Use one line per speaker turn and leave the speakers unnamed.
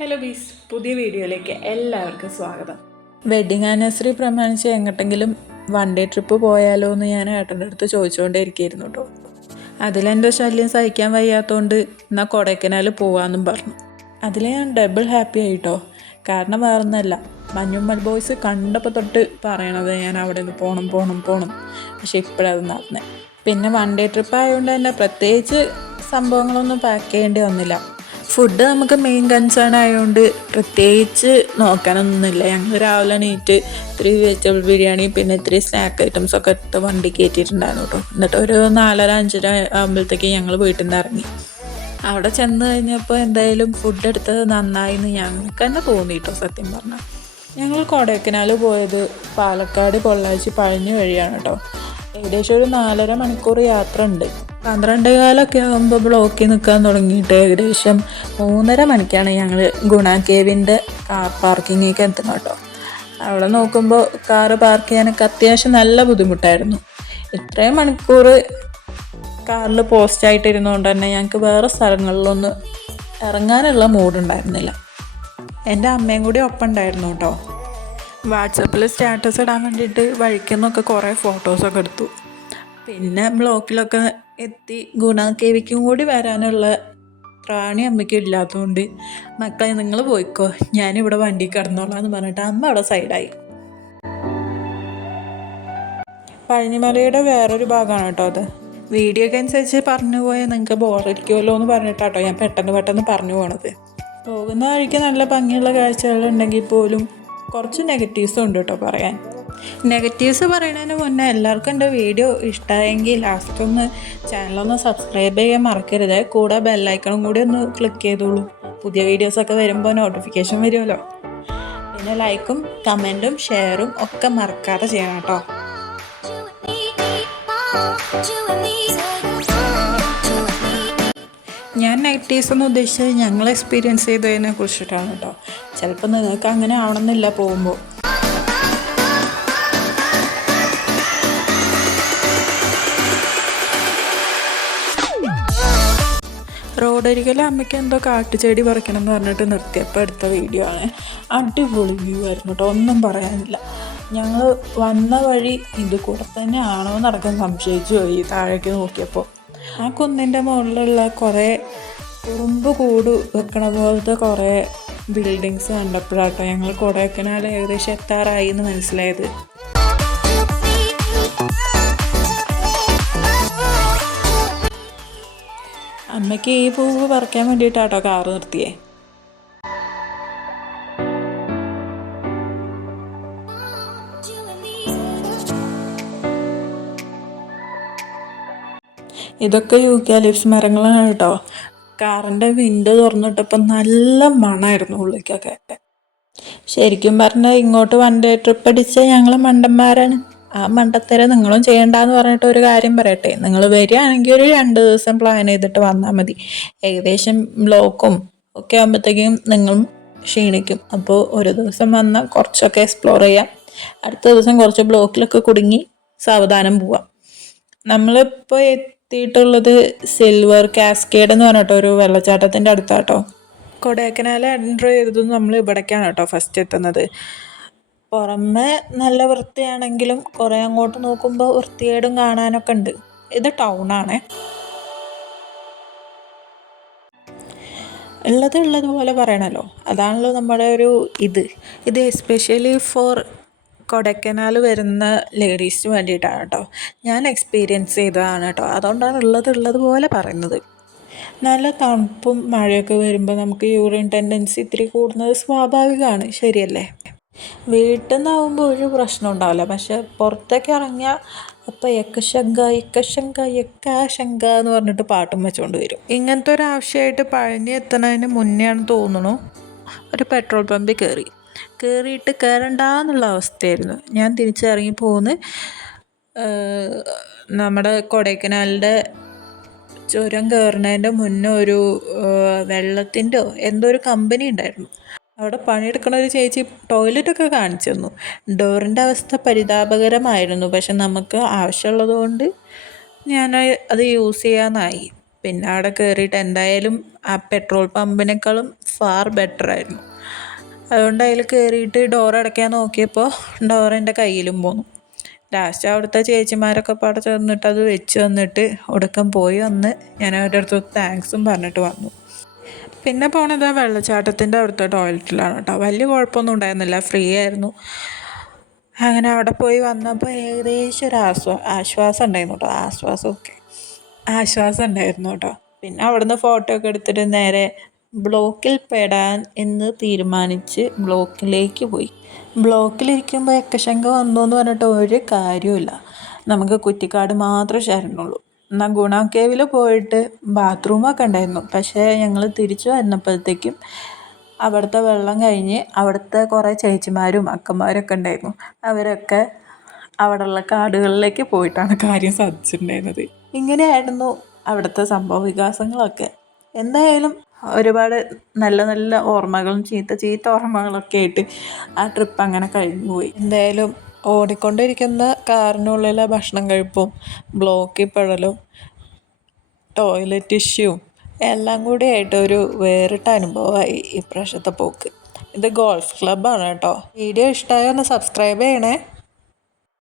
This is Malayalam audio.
ഹലോ ബീസ് പുതിയ വീഡിയോയിലേക്ക് എല്ലാവർക്കും സ്വാഗതം.
വെഡിങ് ആനിവേഴ്സറി പ്രമാണിച്ച് എങ്ങോട്ടെങ്കിലും വൺ ഡേ ട്രിപ്പ് പോയാലോ എന്ന് ഞാൻ ഏട്ടന്റെ അടുത്ത് ചോദിച്ചുകൊണ്ടേ ഇരിക്കുകയായിരുന്നു കേട്ടോ. അതിലെന്റെ ശല്യം സഹിക്കാൻ വയ്യാത്തതുകൊണ്ട് എന്നാൽ കൊടൈക്കനാൽ പോവാമെന്നും പറഞ്ഞു. അതിൽ ഞാൻ ഡബിൾ ഹാപ്പി ആയിട്ടോ കാരണം വേറൊന്നല്ല മഞ്ഞുമ്മൽ ബോയ്സ് കണ്ടപ്പോൾ തൊട്ട് പറയണത് ഞാൻ അവിടെ നിന്ന് പോകണം പോകണം പോകണം പക്ഷെ ഇപ്പോഴത് നടന്നേ. പിന്നെ വൺ ഡേ ട്രിപ്പ് ആയതുകൊണ്ട് തന്നെ പ്രത്യേകിച്ച് സംഭവങ്ങളൊന്നും പാക്ക് ചെയ്യേണ്ടി വന്നില്ല. ഫുഡ് നമുക്ക് മെയിൻ കൺസേൺ ആയതുകൊണ്ട് പ്രത്യേകിച്ച് നോക്കാനൊന്നുമില്ല. ഞങ്ങൾ രാവിലെ എണീറ്റ് ഇത്തിരി വെജിറ്റബിൾ ബിരിയാണി പിന്നെ ഇത്തിരി സ്നാക്ക് ഐറ്റംസ് ഒക്കെ എടുത്ത് വണ്ടി കയറ്റിയിട്ടുണ്ടായിരുന്നു കേട്ടോ എന്നിട്ട് ഒരു നാലര അഞ്ചര ആകുമ്പോഴത്തേക്ക് ഞങ്ങൾ വീട്ടിൽ നിന്ന് ഇറങ്ങി അവിടെ ചെന്ന് കഴിഞ്ഞപ്പോൾ എന്തായാലും ഫുഡ് എടുത്തത് നന്നായി എന്ന് ഞങ്ങൾക്ക് തന്നെ തോന്നി കേട്ടോ സത്യം പറഞ്ഞാൽ ഞങ്ങൾ കൊടൈക്കനാൽ പോയത് പാലക്കാട് പൊള്ളാച്ചി പഴഞ്ഞു വഴിയാണ് കേട്ടോ ഏകദേശം ഒരു നാലര മണിക്കൂർ യാത്ര ഉണ്ട് പന്ത്രണ്ട് കാലമൊക്കെ ആകുമ്പോൾ ബ്ലോക്കിൽ നിൽക്കാൻ തുടങ്ങിയിട്ട് ഏകദേശം മൂന്നര മണിക്കാണ് ഞങ്ങൾ ഗുണ കേവിന്റെ കാർ പാർക്കിങ്ങിലേക്ക് എത്തുന്നത് കേട്ടോ. അവിടെ നോക്കുമ്പോൾ കാറ് പാർക്ക് ചെയ്യാനൊക്കെ അത്യാവശ്യം നല്ല ബുദ്ധിമുട്ടായിരുന്നു. ഇത്രയും മണിക്കൂർ കാറിൽ പോസ്റ്റായിട്ട് ഇരുന്നുകൊണ്ട് തന്നെ ഞങ്ങൾക്ക് വേറെ സ്ഥലങ്ങളിലൊന്നും ഇറങ്ങാനുള്ള മൂഡുണ്ടായിരുന്നില്ല എന്റെ അമ്മയും കൂടി ഒപ്പം ഉണ്ടായിരുന്നു കേട്ടോ. വാട്സപ്പിൽ സ്റ്റാറ്റസ് ഇടാൻ വേണ്ടിയിട്ട് വഴിക്കുന്നൊക്കെ കുറേ ഫോട്ടോസൊക്കെ എടുത്തു. പിന്നെ ബ്ലോക്കിലൊക്കെ എത്തി. ഗുണ കേവിക്കും കൂടി വരാനുള്ള റാണി അമ്മയ്ക്ക് ഇല്ലാത്തതുകൊണ്ട് മക്കളെ നിങ്ങൾ പോയിക്കോ. ഞാനിവിടെ വണ്ടി കിടന്നോളാം എന്ന് പറഞ്ഞിട്ട് അമ്മ അവിടെ സൈഡായി. പഴനിമലയുടെ വേറൊരു ഭാഗമാണ് കേട്ടോ അത്. വീഡിയോ ഒക്കെ അനുസരിച്ച് പറഞ്ഞു പോയാൽ നിങ്ങൾക്ക് ബോറടിക്കുമല്ലോ എന്ന് പറഞ്ഞിട്ടാട്ടോ ഞാൻ പെട്ടെന്ന് പെട്ടെന്ന് പറഞ്ഞു പോണത്. പോകുന്ന വഴിക്ക് നല്ല ഭംഗിയുള്ള കാഴ്ചകളുണ്ടെങ്കിൽ പോലും കുറച്ച് നെഗറ്റീവ്സും ഉണ്ട് കേട്ടോ പറയാൻ. നെഗറ്റീവ്സ് പറയുന്നതിന് മുന്നേ എല്ലാവർക്കും എന്റെ വീഡിയോ ഇഷ്ടമായെങ്കിൽ ലാസ്റ്റ് ഒന്ന് ചാനലൊന്ന് സബ്സ്ക്രൈബ് ചെയ്യാൻ മറക്കരുത്. കൂടെ ബെല്ലൈക്കണും കൂടി ഒന്ന് ക്ലിക്ക് ചെയ്തോളൂ. പുതിയ വീഡിയോസൊക്കെ വരുമ്പോൾ നോട്ടിഫിക്കേഷൻ വരുമല്ലോ. പിന്നെ ലൈക്കും കമന്റും ഷെയറും ഒക്കെ മറക്കാതെ ചെയ്യണം കേട്ടോ. ഞാൻ നെഗറ്റീവ്സ് എന്ന് ഉദ്ദേശിച്ചത് ഞങ്ങൾ എക്സ്പീരിയൻസ് ചെയ്തതിനെ കുറിച്ചിട്ടാണ് കേട്ടോ. ചിലപ്പോൾ നിങ്ങൾക്ക് അങ്ങനെ ആവണമെന്നില്ല പോകുമ്പോൾ റോഡരികിൽ അമ്മയ്ക്ക് എന്തോ കാട്ടുചെടി പറിക്കണം എന്ന് പറഞ്ഞിട്ട് നിർത്തിയപ്പോൾ എടുത്ത വീഡിയോ ആണ്. അടിപൊളി വ്യൂ ആയിരുന്നു കേട്ടോ ഒന്നും പറയാനില്ല. ഞങ്ങൾ വന്ന വഴി ഇത് കൂടെ തന്നെ ആണോ എന്നടക്കം സംശയിച്ചു പോയി താഴേക്ക് നോക്കിയപ്പോൾ ആ കുന്നിന്റെ മുകളിലുള്ള കുറേ ഉറുമ്പ് കൂട് വെക്കണ പോലത്തെ കുറേ ബിൽഡിങ്സ് കണ്ടപ്പോഴാട്ടോ ഞങ്ങൾ കൊടൈക്കനാൽ ഏകദേശം എത്താറായി എന്ന് മനസ്സിലായത്. അമ്മയ്ക്ക് ഈ പൂവ് പറിക്കാൻ വേണ്ടിയിട്ടാട്ടോ കാറ് നിർത്തിയേ. ഇതൊക്കെ യൂക്കാലിപ്സ് മരങ്ങളാണ് കേട്ടോ. കാറിന്റെ വിൻഡോ തുറന്നിട്ടപ്പോൾ നല്ല മണമായിരുന്നു ഉള്ളിലേക്കൊക്കെ ശരിക്കും പറഞ്ഞാൽ ഇങ്ങോട്ട് വൺ ഡേ ട്രിപ്പ് അടിച്ച ഞങ്ങൾ മണ്ടന്മാരാണ്. ആ മണ്ടത്തരം നിങ്ങളും ചെയ്യണ്ടെന്ന് പറഞ്ഞിട്ട് ഒരു കാര്യം പറയട്ടെ. നിങ്ങൾ വരികയാണെങ്കിൽ ഒരു രണ്ട് ദിവസം പ്ലാൻ ചെയ്തിട്ട് വന്നാൽ മതി. ഏകദേശം ബ്ലോക്കും ഒക്കെ ആകുമ്പോഴത്തേക്കും നിങ്ങളും ക്ഷീണിക്കും. അപ്പോൾ ഒരു ദിവസം വന്നാൽ കുറച്ചൊക്കെ എക്സ്പ്ലോർ ചെയ്യാം. അടുത്ത ദിവസം കുറച്ച് ബ്ലോക്കിലൊക്കെ കുടുങ്ങി സാവധാനം പോവാം. നമ്മളിപ്പോൾ എത്തിയിട്ടുള്ളത് സിൽവർ കാസ്കേഡ് എന്ന് പറഞ്ഞിട്ട് ഒരു വെള്ളച്ചാട്ടത്തിന്റെ അടുത്താട്ടോ. കൊടൈക്കനാൽ എന്റർ ചെയ്തതും നമ്മൾ ഇവിടേക്കാണ് കേട്ടോ ഫസ്റ്റ് എത്തുന്നത്. പുറമെ നല്ല വൃത്തിയാണെങ്കിലും കുറേ അങ്ങോട്ട് നോക്കുമ്പോൾ വൃത്തികേടും കാണാനൊക്കെ ഉണ്ട്. ഇത് ടൗണാണ്. ഉള്ളത് ഉള്ളതുപോലെ പറയണല്ലോ. അതാണല്ലോ നമ്മുടെ ഒരു ഇത്. ഇത് എസ്പെഷ്യലി ഫോർ കൊടൈക്കനാൽ വരുന്ന ലേഡീസിന് വേണ്ടിയിട്ടാണ് കേട്ടോ ഞാൻ എക്സ്പീരിയൻസ് ചെയ്തതാണ് കേട്ടോ അതുകൊണ്ടാണ് ഉള്ളത് ഉള്ളതുപോലെ പറയുന്നത്. നല്ല തണുപ്പും മഴയൊക്കെ വരുമ്പോൾ നമുക്ക് യൂറിൻ ടെൻഡൻസി ഇത്തിരി കൂടുന്നത് സ്വാഭാവികമാണ്. ശരിയല്ലേ? വീട്ടിൽ നിന്നാവുമ്പോൾ ഒരു പ്രശ്നം ഉണ്ടാവില്ല പക്ഷെ പുറത്തേക്ക് ഇറങ്ങിയാൽ അപ്പം യക്കശങ്ക യക്കശങ്ക യക്കാശങ്ക എന്ന് പറഞ്ഞിട്ട് പാട്ടും വെച്ചുകൊണ്ട് വരും. ഇങ്ങനത്തെ ഒരു ആവശ്യമായിട്ട് പഴനി എത്തുന്നതിന് മുന്നെയാണ് തോന്നുന്നു ഒരു പെട്രോൾ പമ്പിൽ കയറി കയറിയിട്ട് കയറണ്ടെന്നുള്ള അവസ്ഥയായിരുന്നു. ഞാൻ തിരിച്ചിറങ്ങി പോകുന്ന നമ്മുടെ കൊടൈക്കനാലിന്റെ ചുരം കയറുന്നതിന്റെ മുന്നേ ഒരു വെള്ളത്തിന്റെയോ എന്തോ ഒരു കമ്പനി ഉണ്ടായിരുന്നു അവിടെ പണിയെടുക്കണ ഒരു ചേച്ചി ടോയ്ലറ്റൊക്കെ കാണിച്ചു തന്നു ഡോറിന്റെ അവസ്ഥ പരിതാപകരമായിരുന്നു. പക്ഷെ നമുക്ക് ആവശ്യമുള്ളത് കൊണ്ട് ഞാൻ അത് യൂസ് ചെയ്യാനായി. പിന്നെ അവിടെ കയറിയിട്ട് എന്തായാലും ആ പെട്രോൾ പമ്പിനേക്കാളും ഫാർ ബെറ്റർ ആയിരുന്നു അതുകൊണ്ട് അതിൽ കയറിയിട്ട് ഡോർ അടയ്ക്കാൻ നോക്കിയപ്പോൾ ഡോർ എന്റെ കയ്യിലും പോന്നു. ലാസ്റ്റ് അവിടുത്തെ ചേച്ചിമാരൊക്കെ പാടെ ചേർന്നിട്ട് അത് വെച്ച് വന്നിട്ട് ഒടുക്കം പോയി വന്ന് ഞാൻ അവരുടെ അടുത്ത് താങ്ക്സും പറഞ്ഞിട്ട് വന്നു. പിന്നെ പോണത് ആ വെള്ളച്ചാട്ടത്തിന്റെ അവിടുത്തെ ടോയ്ലറ്റിലാണ് കേട്ടോ. വലിയ കുഴപ്പമൊന്നും ഉണ്ടായിരുന്നില്ല. ഫ്രീ ആയിരുന്നു. അങ്ങനെ അവിടെ പോയി വന്നപ്പോൾ ഏകദേശം ഒരു ആശ്വാ ആശ്വാസം ഉണ്ടായിരുന്നു കേട്ടോ. ആശ്വാസമൊക്കെ. ആശ്വാസം ഉണ്ടായിരുന്നു കേട്ടോ. പിന്നെ അവിടുന്ന് ഫോട്ടോ ഒക്കെ എടുത്തിട്ട് നേരെ ബ്ലോക്കിൽ പെടാൻ എന്ന് തീരുമാനിച്ച് ബ്ലോക്കിലേക്ക് പോയി. ബ്ലോക്കിലിരിക്കുമ്പോൾ എക്കശങ്ക വന്നു എന്ന് പറഞ്ഞിട്ട് ഒരു കാര്യമില്ല നമുക്ക് കുറ്റിക്കാട് മാത്രമേ ശരണുള്ളൂ എന്നാൽ ഗുണ കേവിൽ പോയിട്ട് ബാത്റൂമൊക്കെ ഉണ്ടായിരുന്നു. പക്ഷേ ഞങ്ങൾ തിരിച്ചു വന്നപ്പോഴത്തേക്കും അവിടുത്തെ വെള്ളം കഴിഞ്ഞ് അവിടുത്തെ കുറേ ചേച്ചിമാരും അക്കന്മാരൊക്കെ ഉണ്ടായിരുന്നു. അവരൊക്കെ അവിടെയുള്ള കാടുകളിലേക്ക് പോയിട്ടാണ് കാര്യം സാധിച്ചിട്ടുണ്ടായിരുന്നത്. ഇങ്ങനെയായിരുന്നു അവിടുത്തെ സംഭവ വികാസങ്ങളൊക്കെ. എന്തായാലും ഒരുപാട് നല്ല നല്ല ഓർമ്മകളും ചീത്ത ചീത്ത ഓർമ്മകളൊക്കെ ആയിട്ട് ആ ട്രിപ്പ് അങ്ങനെ കഴിഞ്ഞുപോയി. എന്തായാലും ഓടിക്കൊണ്ടിരിക്കുന്ന കാറിനുള്ളിലെ ഭക്ഷണം കഴിപ്പും ബ്ലോക്കിൽ ടോയ്ലറ്റ് ഇഷ്യൂവും എല്ലാം കൂടി ആയിട്ട് ഒരു വേറിട്ട അനുഭവമായി ഈ പ്രാവശ്യത്തെ പോക്ക്. ഇത് ഗോൾഫ് ക്ലബ്ബാണ് കേട്ടോ. വീഡിയോ ഇഷ്ടമായി ഒന്ന് സബ്സ്ക്രൈബ് ചെയ്യണേ.